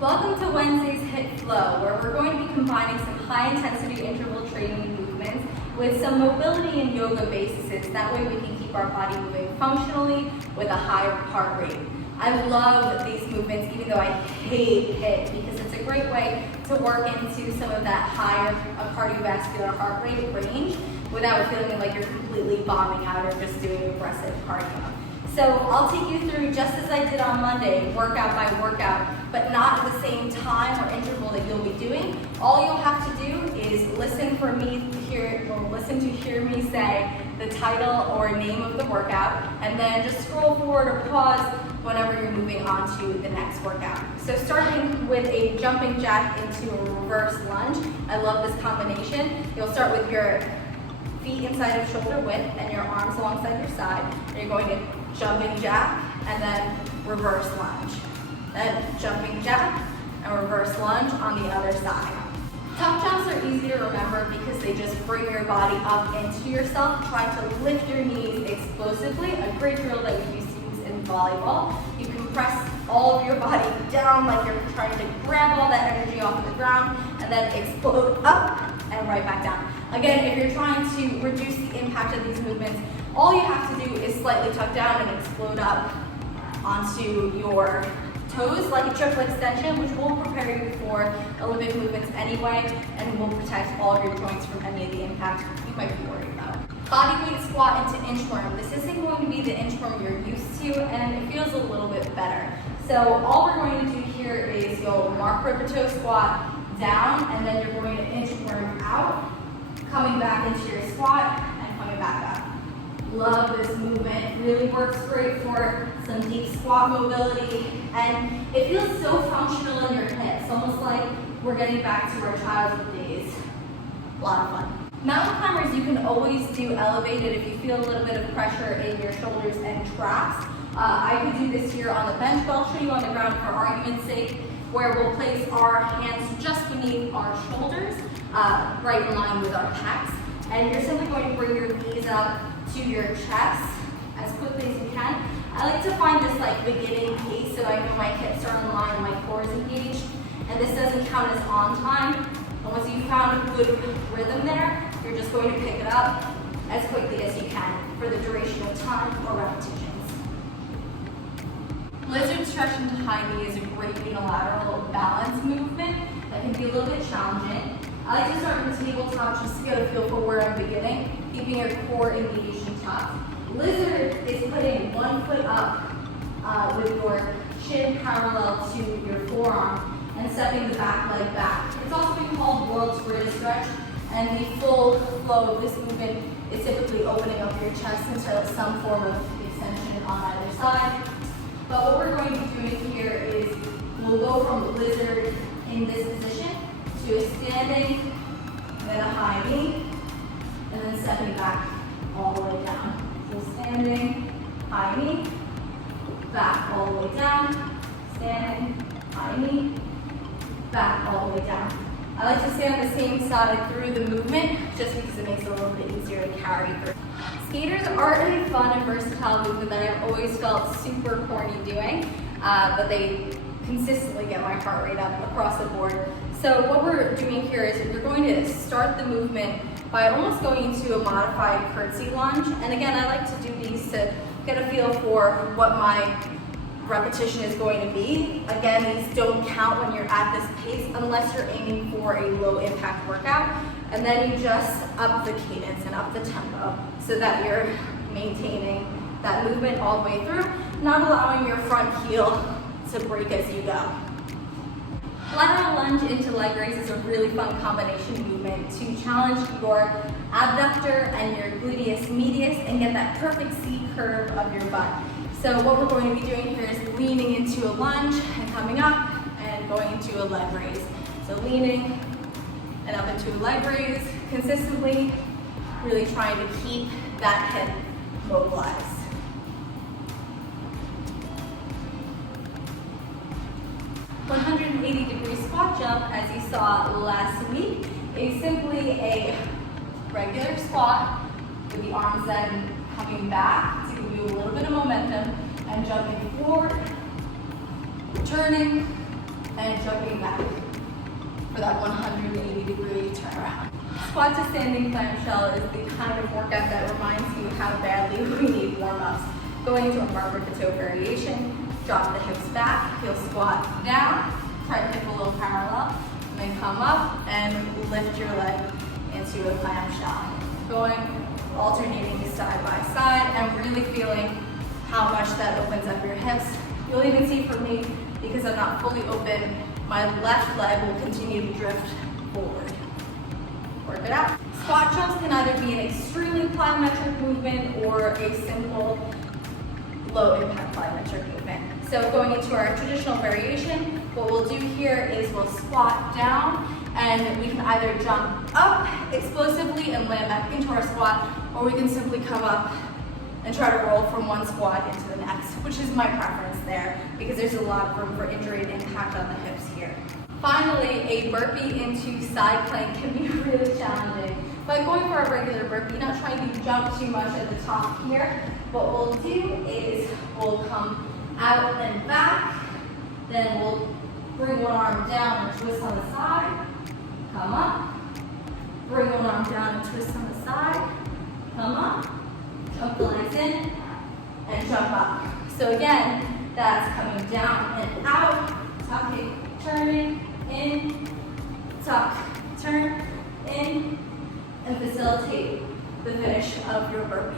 Welcome to Wednesday's HIIT Flow, where we're going to be combining some high-intensity interval training movements with some mobility and yoga bases. That way we can keep our body moving functionally with a higher heart rate. I love these movements, even though I hate HIIT, because it's a great way to work into some of that higher cardiovascular heart rate range without feeling like you're completely bombing out or just doing aggressive cardio. So I'll take you through, just as I did on Monday, workout by workout, but not at the same time or interval that you'll be doing. All you'll have to do is listen to hear me say the title or name of the workout, and then just scroll forward or pause whenever you're moving on to the next workout. So starting with a jumping jack into a reverse lunge. I love this combination. You'll start with your feet inside of shoulder width and your arms alongside your side. And you're going to jumping jack and then reverse lunge. Then jumping jack and reverse lunge on the other side. Tuck jumps are easy to remember because they just bring your body up into yourself, trying to lift your knees explosively, a great drill that we use in volleyball. You compress all of your body down like you're trying to grab all that energy off of the ground and then explode up and right back down. Again, if you're trying to reduce the impact of these movements, all you have to do is slightly tuck down and explode up onto your toes like a triple extension, which will prepare you for Olympic movements anyway and will protect all of your joints from any of the impact you might be worried about. Body weight squat into inchworm. This isn't going to be the inchworm you're used to, and it feels a little bit better. So all we're going to do here is you'll mark rib toe squat down, and then you're going to inchworm out, coming back into your squat and coming back up. Love this movement. Really works great for some deep squat mobility, and it feels so functional in your hips, almost like we're getting back to our childhood days. A lot of fun. Mountain climbers, you can always do elevated if you feel a little bit of pressure in your shoulders and traps. I could do this here on the bench, but I'll show you on the ground for argument's sake, where we'll place our hands just beneath our shoulders, right in line with our pecs. And you're simply going to bring your knees up to your chest as quickly as you can. I like to find this like beginning pace so I know my hips are in line, my core is engaged, and this doesn't count as on time. And once you've found a good rhythm there, you're just going to pick it up as quickly as you can for the duration of time or repetitions. Lizard stretch into high knee is a great unilateral balance movement that can be a little bit challenging. I like to start with the tabletop just to get a feel for where I'm beginning, keeping your core engaged and tough. Lizard is putting one foot up with your shin parallel to your forearm and stepping the back leg back. It's also been called world's greatest stretch, and the full flow of this movement is typically opening up your chest instead of some form of extension on either side. But what we're going to be doing here is we'll go from lizard in this position to a standing, and then a high knee, and then stepping back all the way down. So standing, high knee, back all the way down, standing, high knee, back all the way down. I like to stay on the same side through the movement just because it makes it a little bit easier to carry through. Skaters are a fun and versatile movement that I've always felt super corny doing, but they consistently get my heart rate up across the board. So what we're doing here is we're going to start the movement by almost going into a modified curtsy lunge. And again, I like to do these to get a feel for what my repetition is going to be. Again, these don't count when you're at this pace unless you're aiming for a low impact workout. And then you just up the cadence and up the tempo so that you're maintaining that movement all the way through, not allowing your front heel to break as you go. Lateral lunge into leg raise is a really fun combination movement to challenge your abductor and your gluteus medius and get that perfect C curve of your butt. So what we're going to be doing here is leaning into a lunge and coming up and going into a leg raise. So leaning and up into a leg raise consistently, really trying to keep that hip mobilized. "180-degree squat jump," as you saw last week, is simply a regular squat with the arms then coming back to give you a little bit of momentum and jumping forward, turning, and jumping for that 180-degree turnaround. Squat to standing clamshell is the kind of workout that reminds you how badly we need warm-ups. Going into a marker to toe variation, drop the hips back, you'll squat down, try to hip a little parallel, and then come up and lift your leg into a clamshell. Going, alternating side by side, and really feeling how much that opens up your hips. You'll even see for me, because I'm not fully open, my left leg will continue to drift forward. Work it out. Squat jumps can either be an extremely plyometric movement or a simple low impact plyometric movement. So going into our traditional variation, what we'll do here is we'll squat down, and we can either jump up explosively and land back into our squat, or we can simply come up and try to roll from one squat into the next, which is my preference there because there's a lot of room for injury and impact on the hips here. Finally, a burpee into side plank can be really challenging. But going for a regular burpee, not trying to jump too much at the top here, what we'll do is we'll come out and back, then we'll bring one arm down and twist on the side, come up, bring one arm down and twist on the side, come up, jump the legs in, and jump up. So again, that's coming down and out, tucking, turning, in, tuck, turn, in, and facilitate the finish of your burpee.